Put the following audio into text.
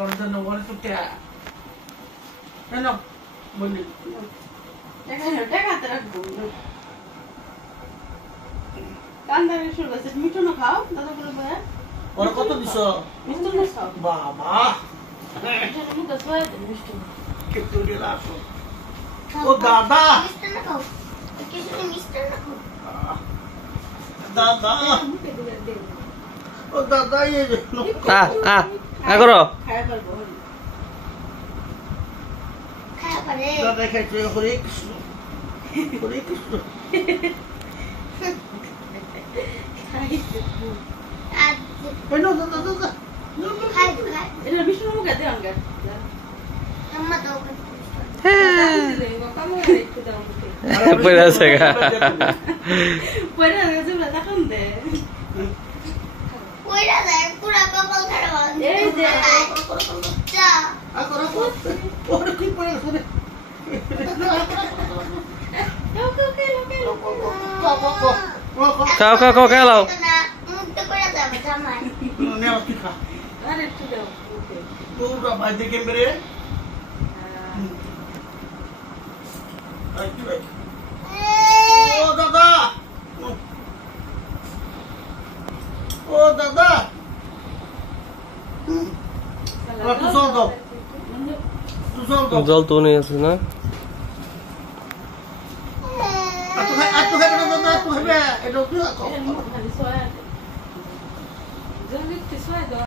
ওর জন্য ওর তো কেন বলি টাকা রাখবো কান্দা শুরু করছে মিঠু না খাও দাদা বলে ওর কত দিছ মিষ্টি না খাও বাবা মুখে সোয়া মিষ্টি একটু দিয়ে রাখো ও দাদা মিষ্টি না খাও কিছু মিষ্টি না খাও দাদা ও দাদা এই করো দাদা খাইছে হরে কৃষ্ণ হরে Krishna no, Hai, ini lebih semua gak ada enggak? Mama tahu kan. Kamu itu dalam buku. Puede ser. Puede ser sebelah takkan deh. Puede ser, kurang kapal kawan. Ja. Aku. Oh, aku puede ser. Kau kalau. Ini apa kita? Ada itu dah. Tuh udah banyak yang beri. Ayo. Oh dada. Oh dada. Aku soldo. Tu soldo. জল তো নেই আছে না Atu hai dada tu hai. Itu tu aku. Jangan lupa soal. Jangan lupa soal.